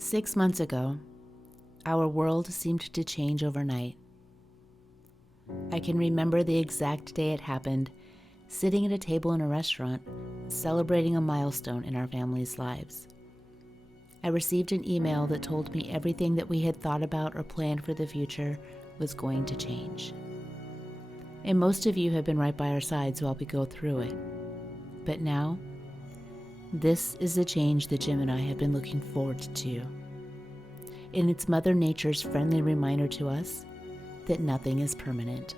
6 months ago, our world seemed to change overnight. I can remember the exact day it happened, sitting at a table in a restaurant, celebrating a milestone in our family's lives. I received an email that told me everything that we had thought about or planned for the future was going to change. And most of you have been right by our sides while we go through it. But now, this is the change that Jim and I have been looking forward to. And it's Mother Nature's friendly reminder to us that nothing is permanent.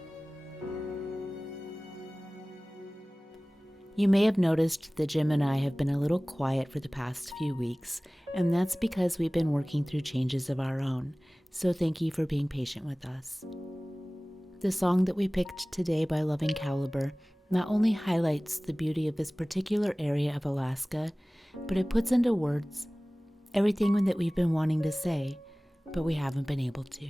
You may have noticed that Jim and I have been a little quiet for the past few weeks, and that's because we've been working through changes of our own, so thank you for being patient with us. The song that we picked today by Loving Caliber not only highlights the beauty of this particular area of Alaska, but it puts into words everything that we've been wanting to say, but we haven't been able to.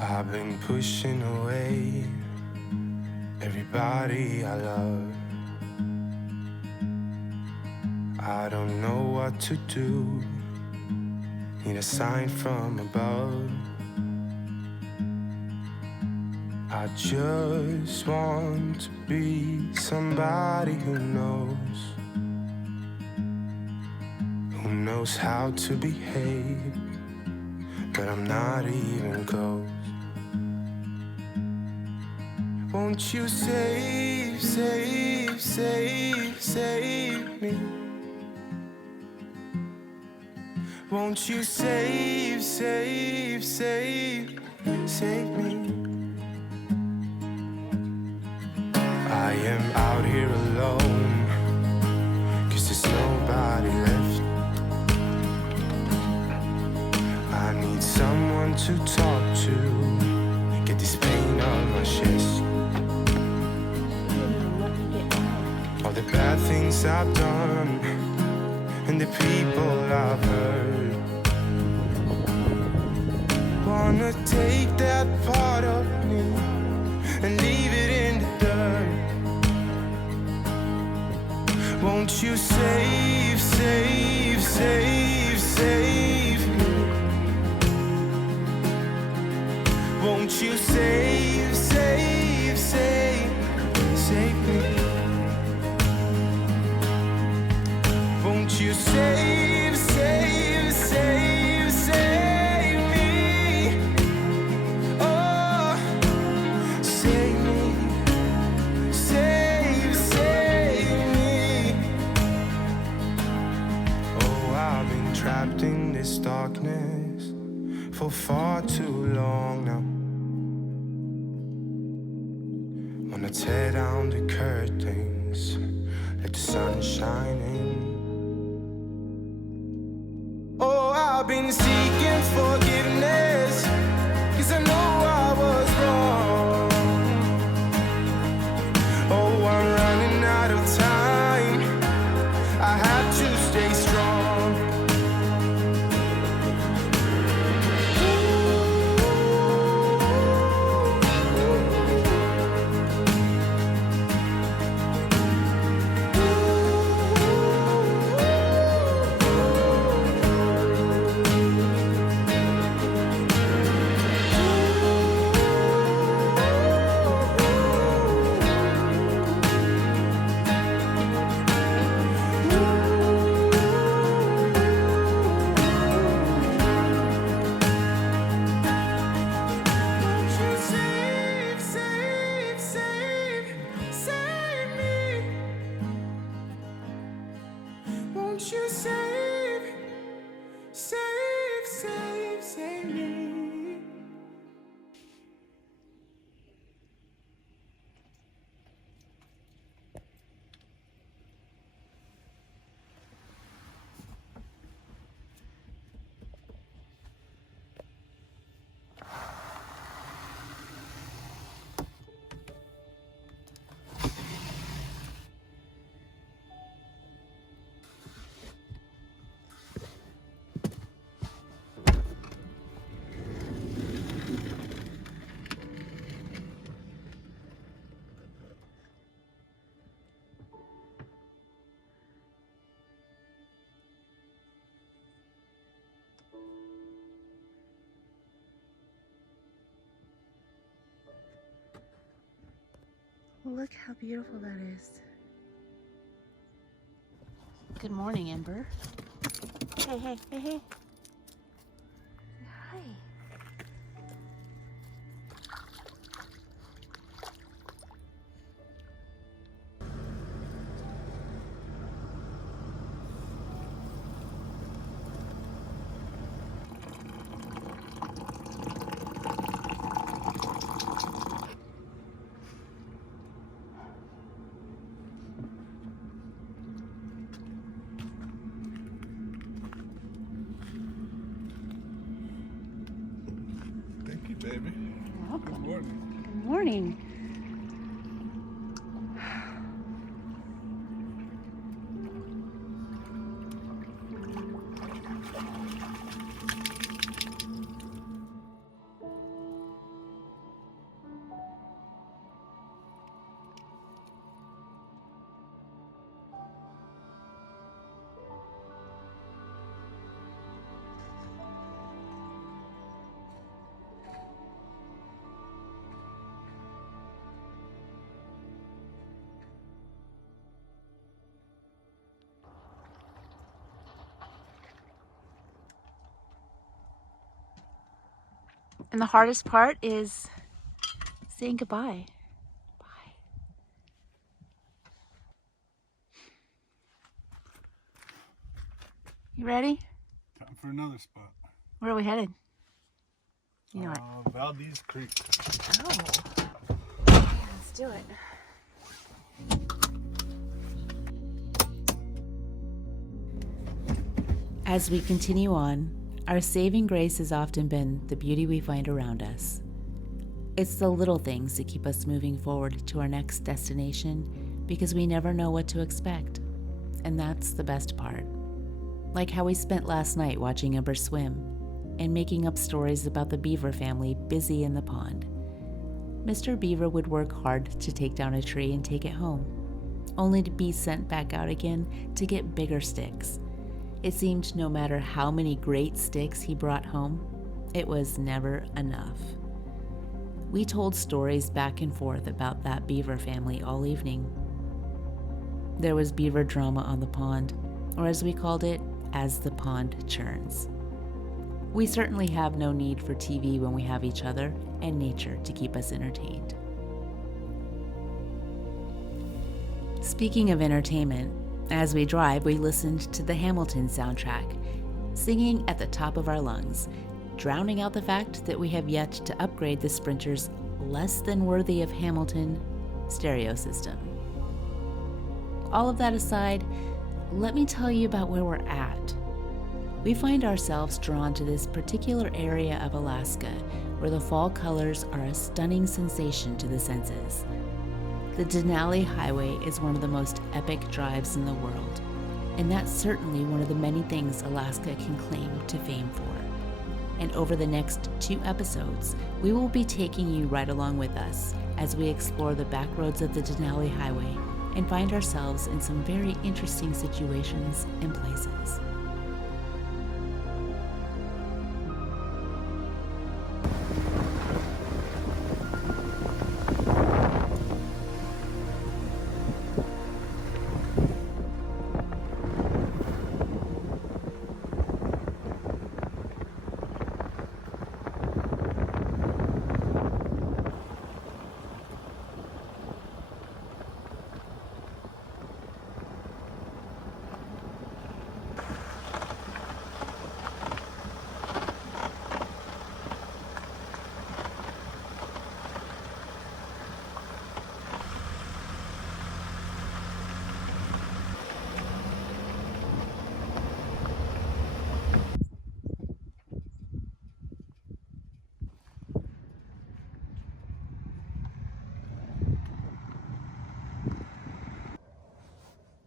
I've been pushing away everybody I love. I don't know what to do, need a sign from above. I just want to be somebody who knows how to behave, but I'm not even close. Won't you save, save, save, save me? Won't you save, save, save, save me? I am out here alone, 'cause there's nobody left. I need someone to talk to, get this pain on my chest. All the bad things I've done and the people I've hurt, wanna take that part of me and leave it in the dirt. Won't you save, save, save, save me? Won't you save, save, save, save me? Won't you save, save, save, save me? Oh, save me, save, save me. Oh, I've been trapped in this darkness for far too long now. Wanna tear down the curtains, let the sun shine in. Oh, I've been seeking forgiveness, 'cause I know I was wrong. Oh, I'm running out of time, I have to stay strong. Look how beautiful that is. Good morning, Ember. Hey, hey, hey, hey. Hi. Thank you, baby. You're welcome. Good morning. Good morning. And the hardest part is saying goodbye. Bye. You ready? Time for another spot. Where are we headed? You know it. Valdez Creek. Oh. Let's do it. As we continue on, our saving grace has often been the beauty we find around us. It's the little things that keep us moving forward to our next destination because we never know what to expect. And that's the best part. Like how we spent last night watching Ember swim and making up stories about the beaver family busy in the pond. Mr. Beaver would work hard to take down a tree and take it home, only to be sent back out again to get bigger sticks. It seemed no matter how many great sticks he brought home, it was never enough. We told stories back and forth about that beaver family all evening. There was beaver drama on the pond, or as we called it, as the pond churns. We certainly have no need for TV when we have each other and nature to keep us entertained. Speaking of entertainment, as we drive, we listened to the Hamilton soundtrack, singing at the top of our lungs, drowning out the fact that we have yet to upgrade the Sprinter's less than worthy of Hamilton stereo system. All of that aside, let me tell you about where we're at. We find ourselves drawn to this particular area of Alaska where the fall colors are a stunning sensation to the senses. The Denali Highway is one of the most epic drives in the world, and that's certainly one of the many things Alaska can claim to fame for. And over the next 2 episodes, we will be taking you right along with us as we explore the back roads of the Denali Highway and find ourselves in some very interesting situations and places.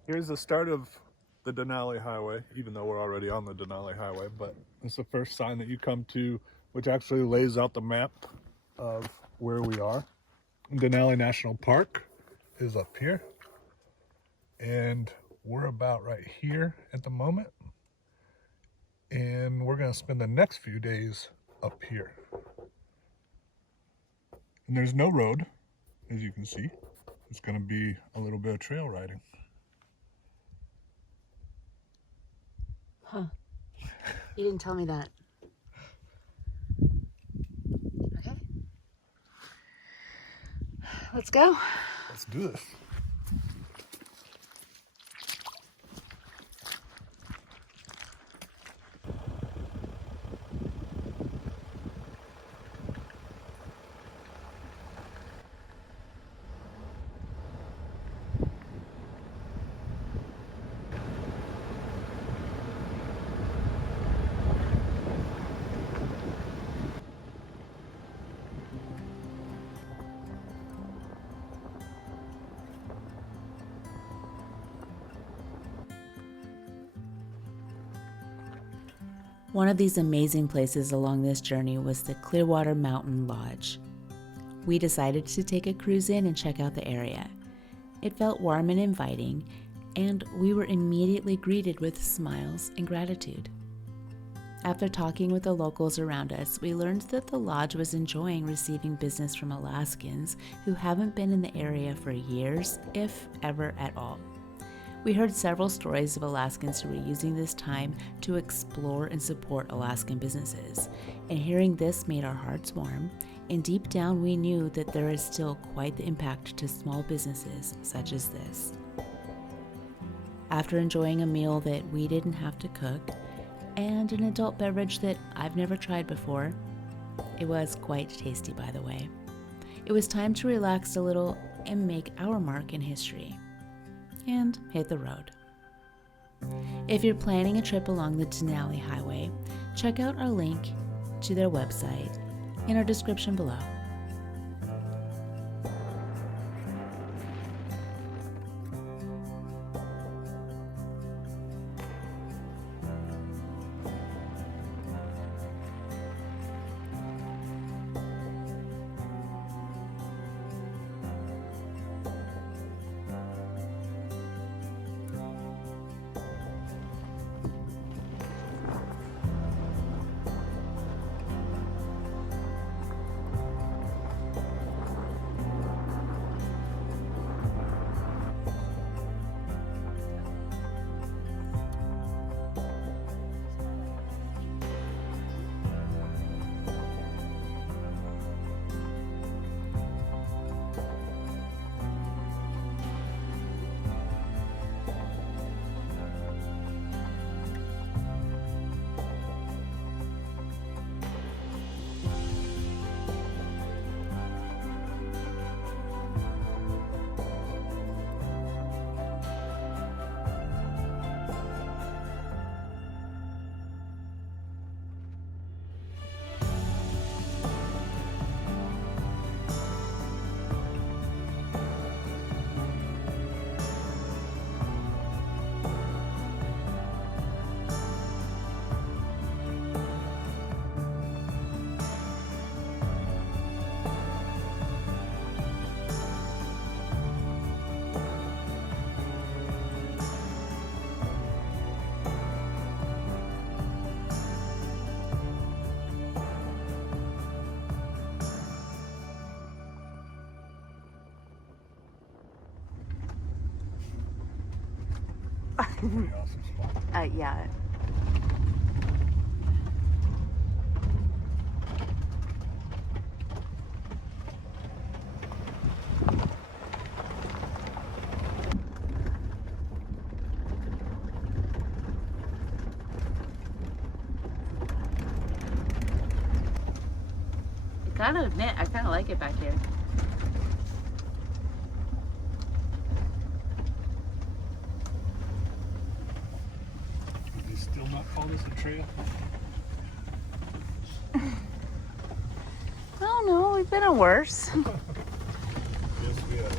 Here's the start of the Denali Highway, even though we're already on the Denali Highway, but it's the first sign that you come to, which actually lays out the map of where we are. Denali National Park is up here, and we're about right here at the moment, and we're going to spend the next few days up here. And there's no road, as you can see. it's going to be a little bit of trail riding. Huh. You didn't tell me that. Okay. Let's go. Let's do this. One of these amazing places along this journey was the Clearwater Mountain Lodge. We decided to take a cruise in and check out the area. It felt warm and inviting, and we were immediately greeted with smiles and gratitude. After talking with the locals around us, we learned that the lodge was enjoying receiving business from Alaskans who haven't been in the area for years, if ever at all. We heard several stories of Alaskans who were using this time to explore and support Alaskan businesses, and hearing this made our hearts warm, and deep down we knew that there is still quite the impact to small businesses such as this. After enjoying a meal that we didn't have to cook, and an adult beverage that I've never tried before, it was quite tasty by the way, it was time to relax a little and make our mark in history. And hit the road. If you're planning a trip along the Denali Highway, check out our link to their website in our description below. Pretty awesome spot. Yeah. I gotta admit, I kind of like it back here. Would you still not call this a trail? I don't know, we've been in worse. Yes, we have.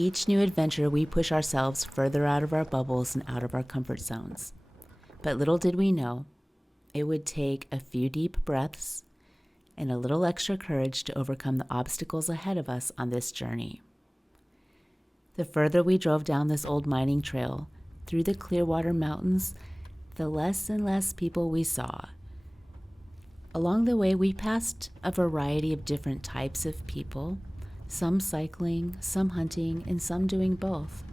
Each new adventure, we push ourselves further out of our bubbles and out of our comfort zones. But little did we know, it would take a few deep breaths and a little extra courage to overcome the obstacles ahead of us on this journey. The further we drove down this old mining trail, through the Clearwater Mountains, the less and less people we saw. Along the way, we passed a variety of different types of people, some cycling, some hunting, and some doing both,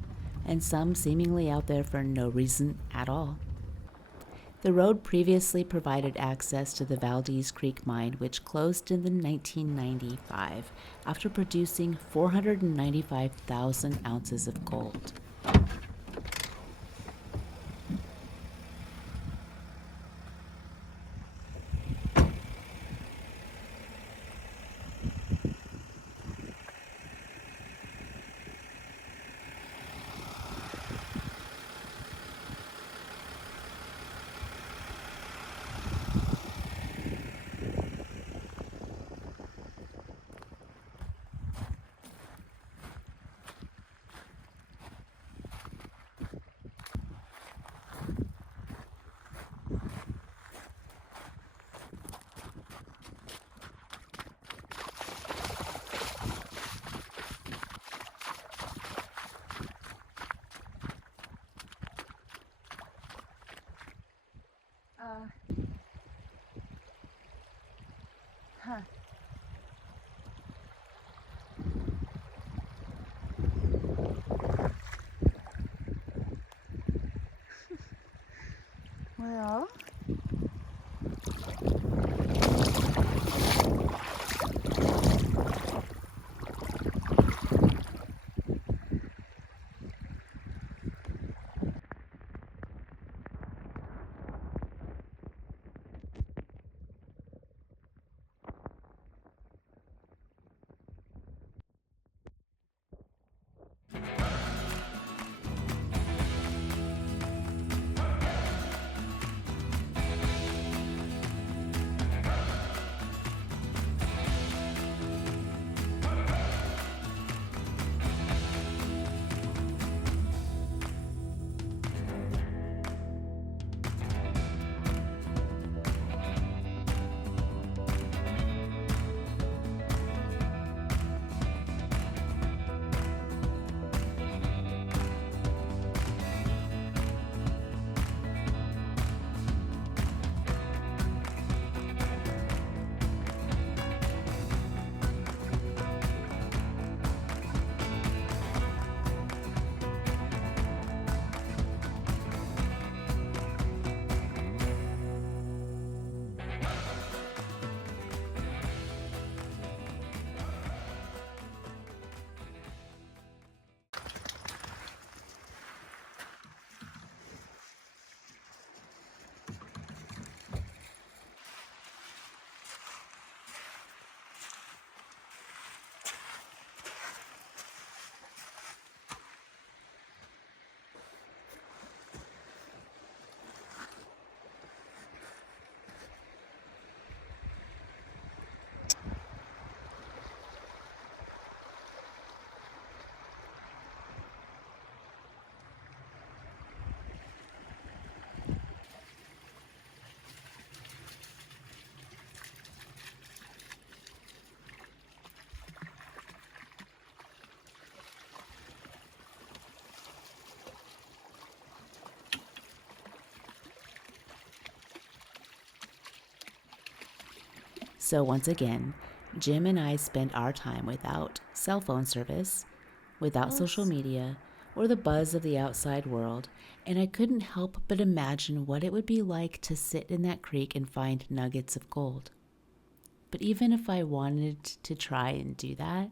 and some seemingly out there for no reason at all. The road previously provided access to the Valdez Creek mine, which closed in 1995 after producing 495,000 ounces of gold. Well, So once again, Jim and I spent our time without cell phone service, without social media, or the buzz of the outside world, and I couldn't help but imagine what it would be like to sit in that creek and find nuggets of gold. But even if I wanted to try and do that,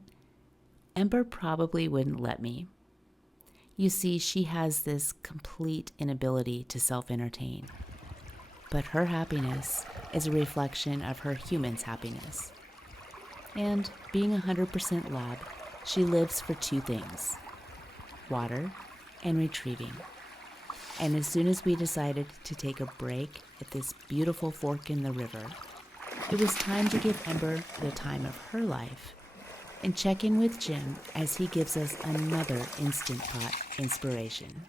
Ember probably wouldn't let me. You see, she has this complete inability to self-entertain. But her happiness is a reflection of her human's happiness. And being 100% lab, she lives for two things: water and retrieving. And as soon as we decided to take a break at this beautiful fork in the river, it was time to give Ember the time of her life and check in with Jim as he gives us another Instant Pot inspiration.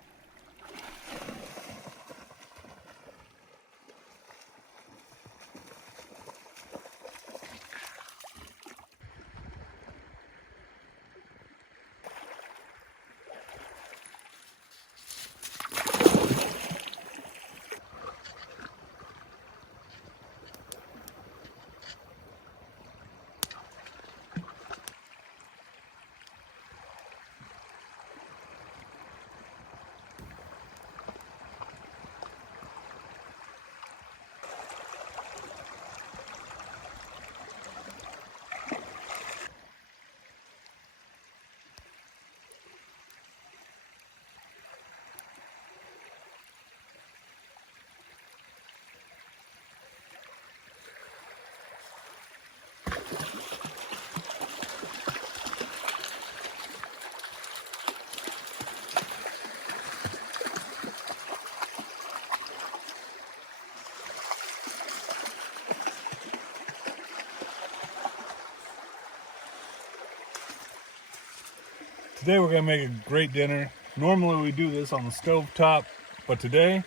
Today we're gonna make a great dinner. Normally we do this on the stove top, but today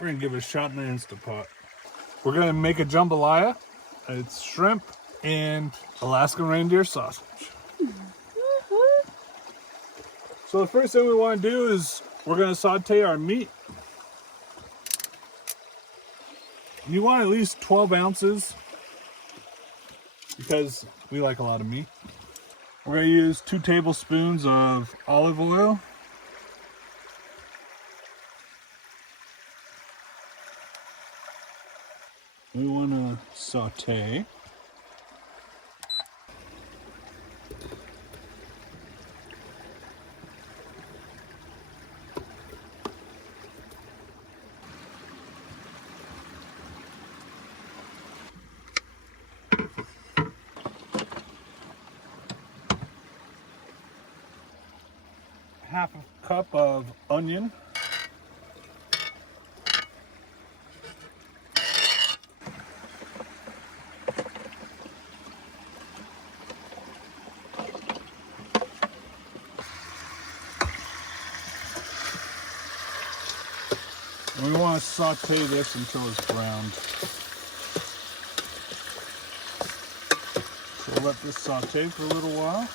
we're gonna give it a shot in the Instant Pot. We're gonna make a jambalaya. It's shrimp and Alaskan reindeer sausage. So the first thing we want to do is we're gonna saute our meat. You want at least 12 ounces because we like a lot of meat. We're going to use 2 tablespoons of olive oil. We want to saute. Half a cup of onion. And we want to saute this until it's browned. So we'll let this saute for a little while.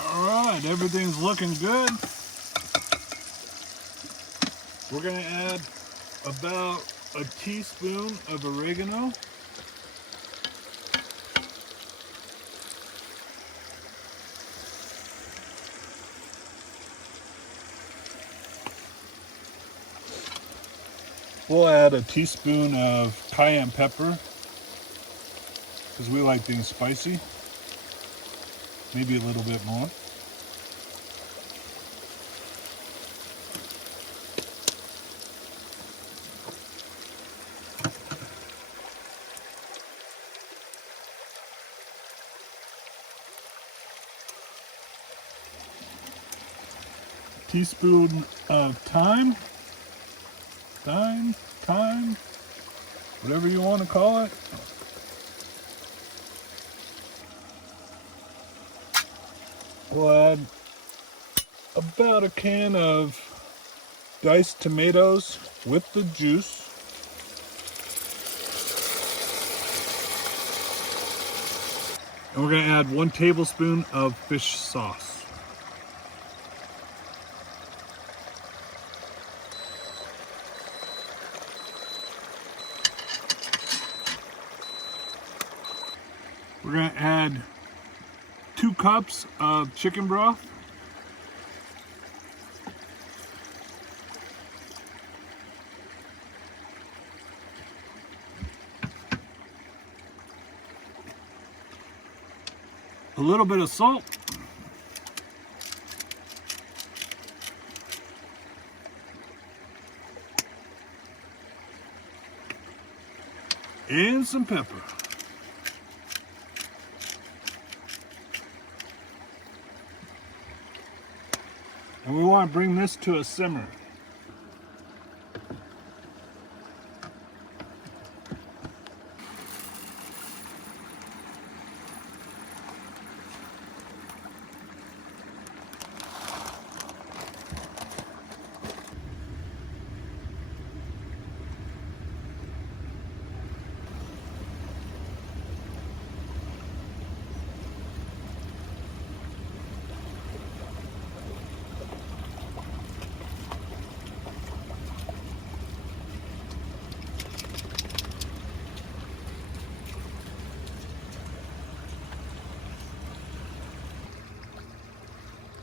Alright, everything's looking good. We're going to add about a teaspoon of oregano. We'll add a teaspoon of cayenne pepper because we like things spicy. Maybe a little bit more. Teaspoon of thyme, whatever you want to call it. We'll add about a can of diced tomatoes with the juice. And we're going to add 1 tablespoon of fish sauce. We're going to add 2 cups of chicken broth. A little bit of salt. And some pepper. And we want to bring this to a simmer.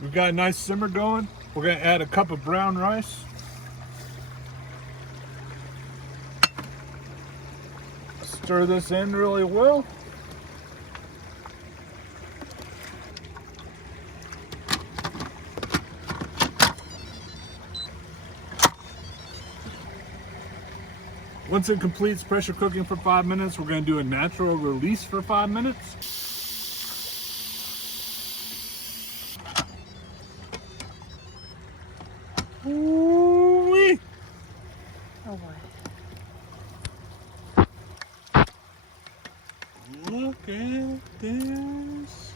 We've got a nice simmer going. We're going to add a cup of brown rice. Stir this in really well. Once it completes pressure cooking for 5 minutes, we're going to do a natural release for 5 minutes. Ooh-wee. Oh boy. Look at this.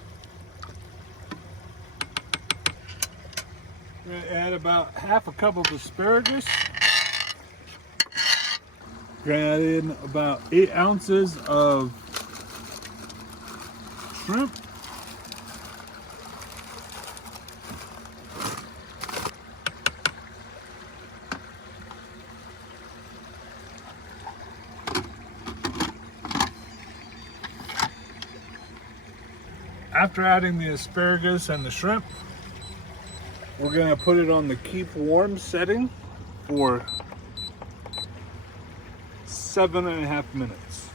We're going to add about half a cup of asparagus. We're going to add in about 8 ounces of shrimp. After adding the asparagus and the shrimp, we're going to put it on the keep warm setting for 7.5 minutes.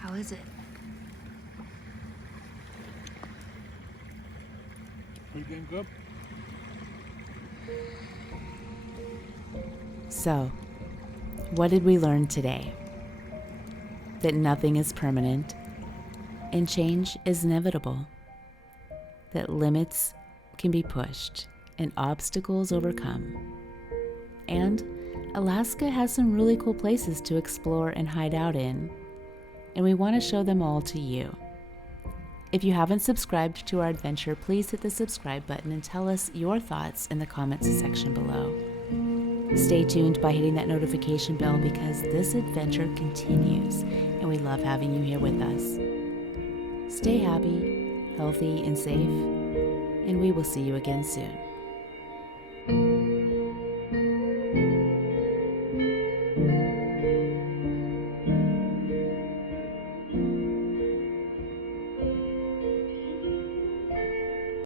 How is it? Pretty damn good. So, what did we learn today? That nothing is permanent and change is inevitable. That limits can be pushed and obstacles overcome. And Alaska has some really cool places to explore and hide out in, and we want to show them all to you. If you haven't subscribed to our adventure, please hit the subscribe button and tell us your thoughts in the comments section below. Stay tuned by hitting that notification bell because this adventure continues and we love having you here with us. Stay happy, healthy, and safe, and we will see you again soon.